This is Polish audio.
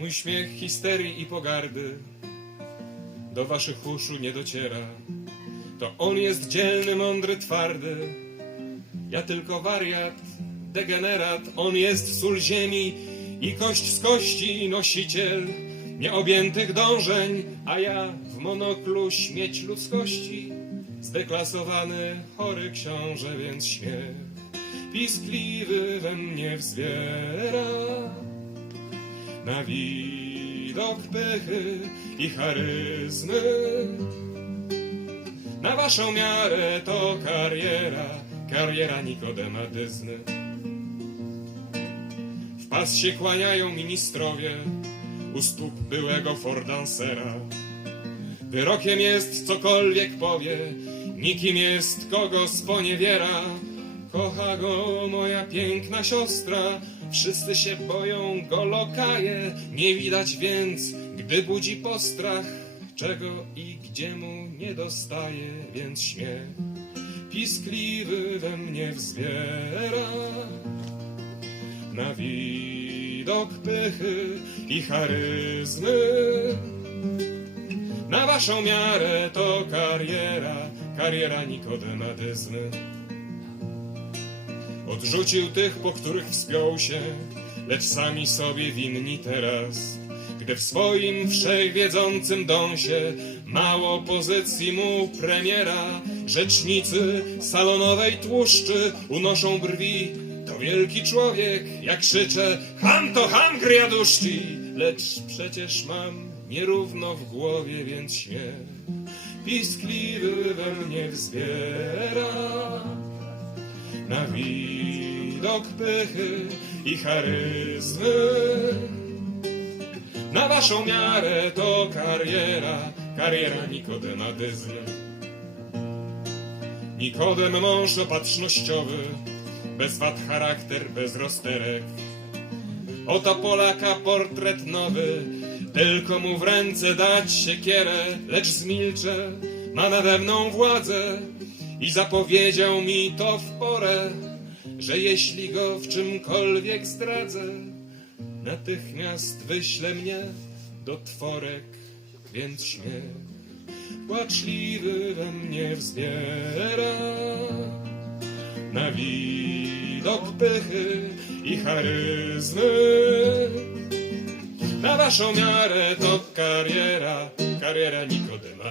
Mój śmiech histerii i pogardy do waszych uszu nie dociera. To on jest dzielny, mądry, twardy. Ja tylko wariat, degenerat. On jest sól ziemi i kość z kości, nosiciel nieobjętych dążeń, a ja w monoklu śmieć ludzkości. Zdeklasowany, chory książę, więc śmiech piskliwy we mnie wzbiera na widok pychy i charyzmy. Na waszą miarę to kariera, kariera Nikodema Dyzny. W pas się kłaniają ministrowie u stóp byłego fordansera. Wyrokiem jest cokolwiek powie, nikim jest kogo sponiewiera. Kocha go moja piękna siostra, wszyscy się boją go lokaje. Nie widać więc, gdy budzi postrach, czego i gdzie mu nie dostaje, więc śmiech piskliwy we mnie wzbiera. Na widok pychy i charyzmy na waszą miarę to kariera, kariera Nikodema Dyzny. Odrzucił tych, po których wspiął się, lecz sami sobie winni teraz. Gdy w swoim wszechwiedzącym dąsie mało pozycji mu premiera, rzecznicy salonowej tłuszczy unoszą brwi. To wielki człowiek, jak krzyczę, ham to ham griaduszci, lecz przecież mam nierówno w głowie, więc śmiech piskliwy we mnie wzbiera na widok pychy i charyzmy. Na waszą miarę to kariera, kariera Nikodema Dyzny. Nikodem mąż opatrznościowy, bez wad charakter, bez rozterek. Oto Polaka portret nowy, tylko mu w ręce dać siekierę, lecz zmilczę, ma nade mną władzę i zapowiedział mi to w porę, że jeśli go w czymkolwiek zdradzę, natychmiast wyśle mnie do tworek, więc śmiech płaczliwy we mnie wzbiera na widok pychy i charyzmy. Na waszą miarę to kariera, kariera Nikodema.